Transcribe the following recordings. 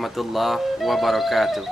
warahmatullahi wabarakatuh.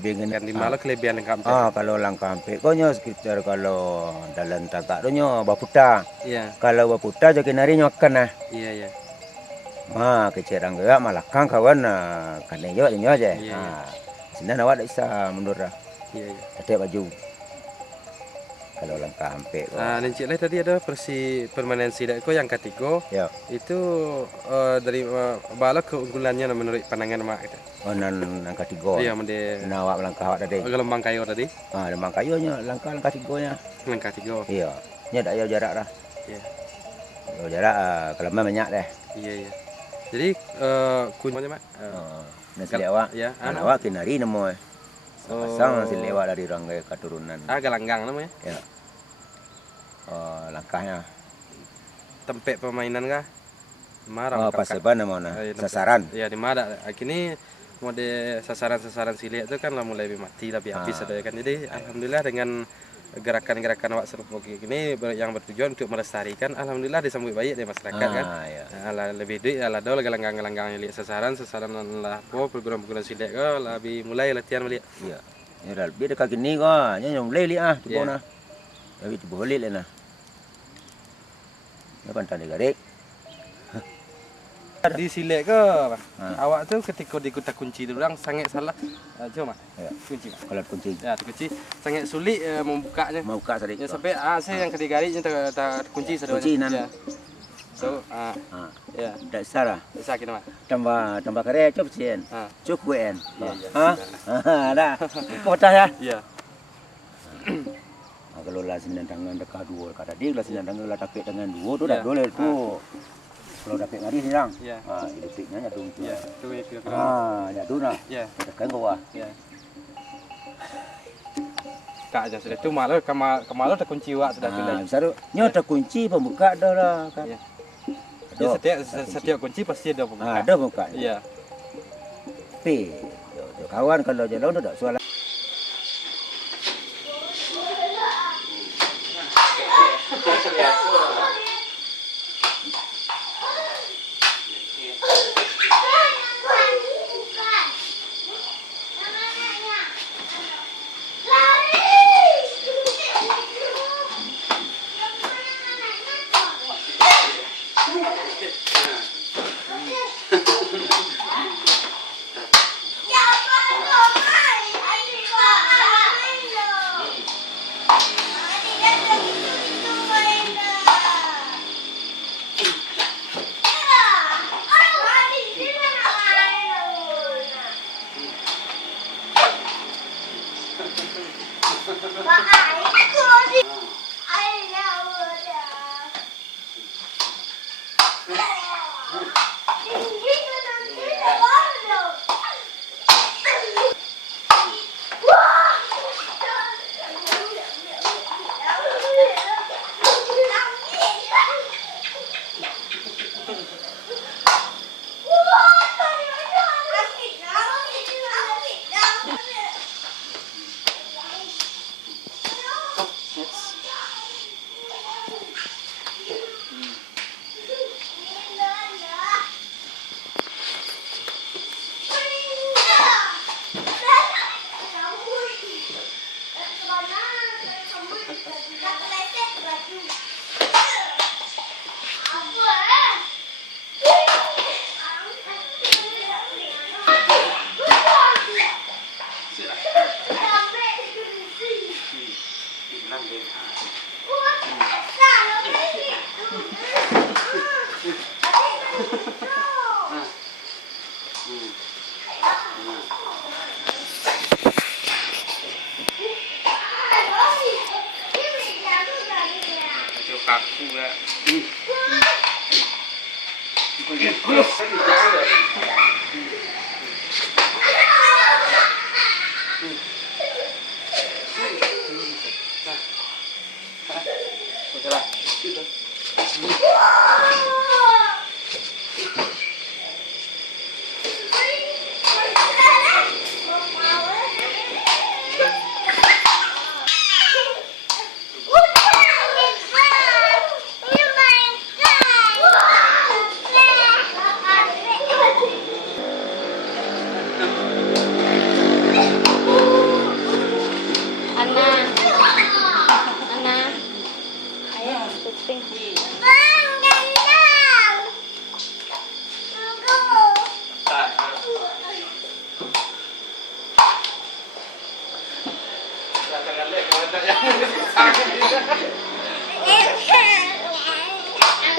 Kelebihan di malah kelebihan lengkap. kalau langkah konya sekitar kalau dalam tagak donyo baputa. Iya. Kalau baputa jadi narinya akan nah. Iya, iya. Kecerang gak malah kang kawan kan yo aja. Iya. Sini nawat bisa mundur lah. Iya, iya. Ada baju. Kalau langkah hampir. Nencik lah tadi ada permainan sidak yang ketiga. Ya. Itu dari bala keunggulannya menurut pandangan mak itu. Nan ketiga. Iya, mende nawak langkah tadi. Gelembang kayu tadi. Lembang kayunya langkah tiganya. Langkah tiga. Iya. Nya dak jarak lah. Iya. Kalau jarak kalau banyak deh. Iya, iya. Jadi kuncinya mak. Nasi lewat. Ya. Nawak kinari nemu. Pasang nasi lewat dari ranggai keturunan. Galanggang namanya. Ya. Langkahnya. Tempe permainan kah? Marah. Pas apa namanya? Sasaran. Ya di mana? Kini mode sasaran-sasaran silik itu kan lah mulai mati lebih habis ada kan. Jadi alhamdulillah dengan gerakan-gerakan awak serupuk ini yang bertujuan untuk melestarikan, alhamdulillah disambut baik dari masyarakat kan. Iya. Lebih duit lah dol gelanggang-gelanggang lihat sasaran lah program-program silik ke lebih mulai latihan balik. Iya. Ya lebih dekat gini kok, yang mulai lihat tu bona. Tapi tu boleh lah nah. Ya pantai garik. Di silek ke, Bang? Ha. Awak tuh ketika dikutak kunci tu orang sangat salah. Coba, Ya. kunci. Bang. Kalau kunci Ya, kunci sangat sulit membukanya. mau buka tadi. Ya sampai saya yang ketiga kali tak kunci sedang. Kunci nan. Ya. So, ya. Tak salah. Bisa kita mah. Tambah kare cop sien. Ha. Cop kuen. Iya, iya. Ha. Dah. Kota ya. Iya. Kalau lah sinan tangan dekat dua kata dia lah sinan tangan lah tapik tangan dua tu Ya. dah boleh tu. Kalau dapat ngari ni lang. Ya. Hidupnya nyatu tu. Ya, tu itu. Nyatu nah. Ya. Tekan kau ah. Ya. Kak aja sudah tu malu kemalu tak kunci wak sudah pilih. Bisa tu. Nyo terkunci pembuka dah lah kan. Ya. Ya, setiap kunci pasti ada pembuka. Ada buka. Iya. Tapi kawan kalau jalan tu tak soal. Kaku ya.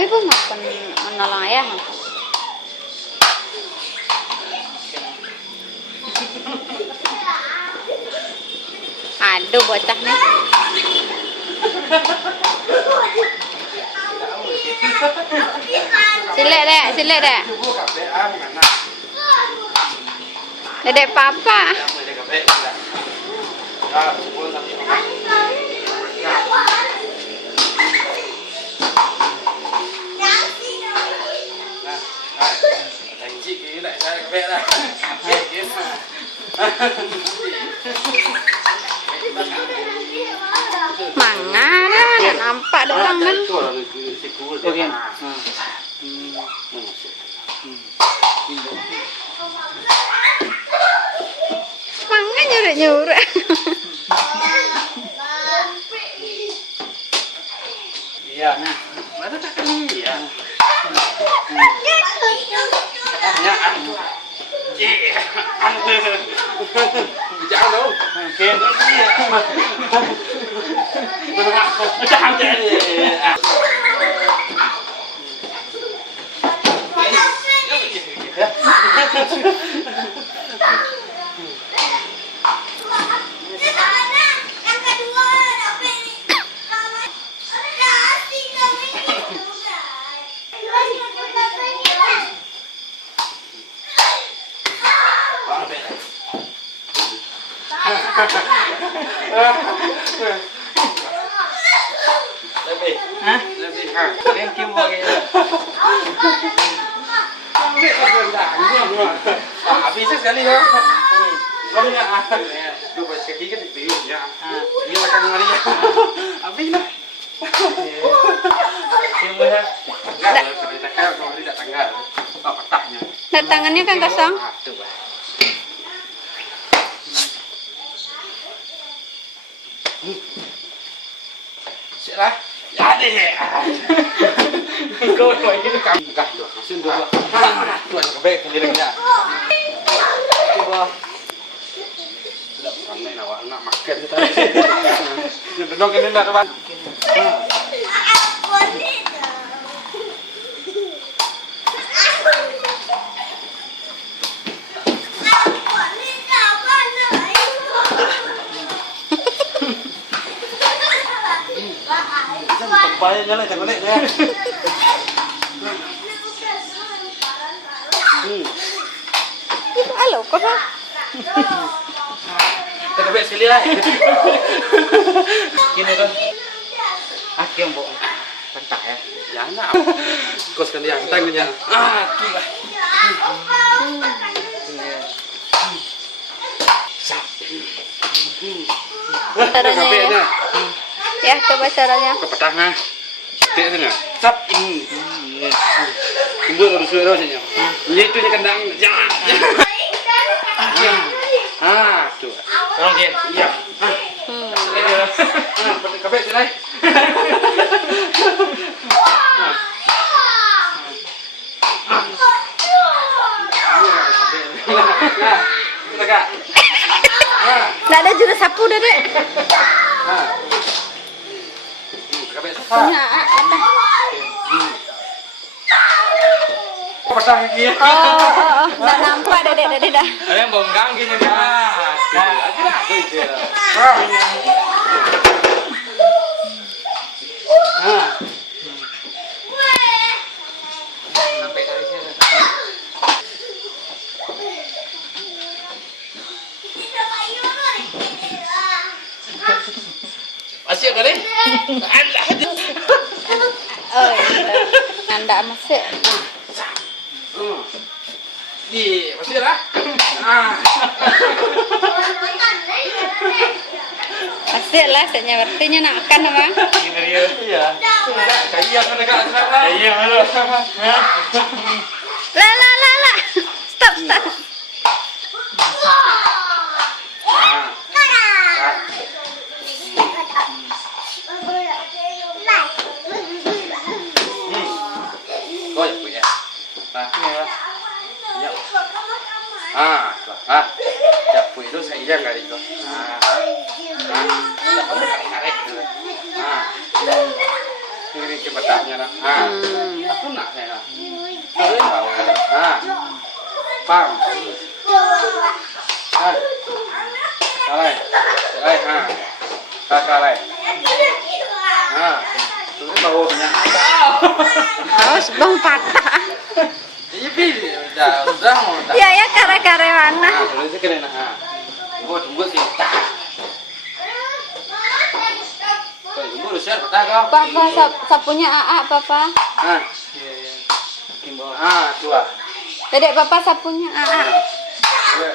Ibu makan menolong ayah. Aduh bocahnya. Silek dek. Dedek papa. Mana dah nampak ada orang kan? Mangga nyurik. Iya, nah, mana tak kali ya? Jangan dong. Ken. Jangan jadi. Lebih. Hah? Lebih. Ken kim bagi. Bisa sekali ya. Lomnya dua kaki kan dipilih ya. Ini makan Maria. Habis lah. Kim ya. Enggak, kalau kita kalau tidak tanggal. Apa petahnya? Nah, tangannya kan kosong. Tuh. Sialah. Ya deh. Kau lagi ni kam. Bukan tuh, langsung dua. Tuan kebek keliringnya. Coba. Tidak pandai nak makan tadi. Duduk ini nak teman. Supaya jalan jangan naik dia. Halo, kok? Kita kebek sekali lah. Kini tu. Kim bo. Pentah ya. Ya nak. Kos kan dia tangnya. Tu lah. Caranya ya. Ya, coba caranya. Ke petahnya. Tek sana. Sap. Tunggu dulu suara saja. Ini tu dia kandang. Jangan. Tu. Tolong Ken. Iya. Hmm. Kebek sini. Tegak. Nggak ada jurus sapu dah, Dek. Kebek Punya apa? petah lagi. Oh. Nggak nampak dah, Dek, dah. Ada yang bongkang gini ni. Sampai dari sini. Asyik kali. Oh, nggak masuk. Di, masih lah. Masuk lah, saya berartinya nak makan apa? Ini dia. Iya. Kaya kan dekat sana. Iya, halo. Lah. Stop. Kau yang punya. Japui itu saya nggak itu. Ini kebetulannya nak. Aku nak saya. Kalian tahu. Pam. Salah. Salah. Itu baunya. Harus bang patah. Ini udah mau. Ya, kare-kare mana? Kalau itu kena tunggu sih. Tunggu lu siap tak kau? Papa, sapunya AA, Papa. Kimbo. Tua. Dedek, Papa sapunya AA. Ya.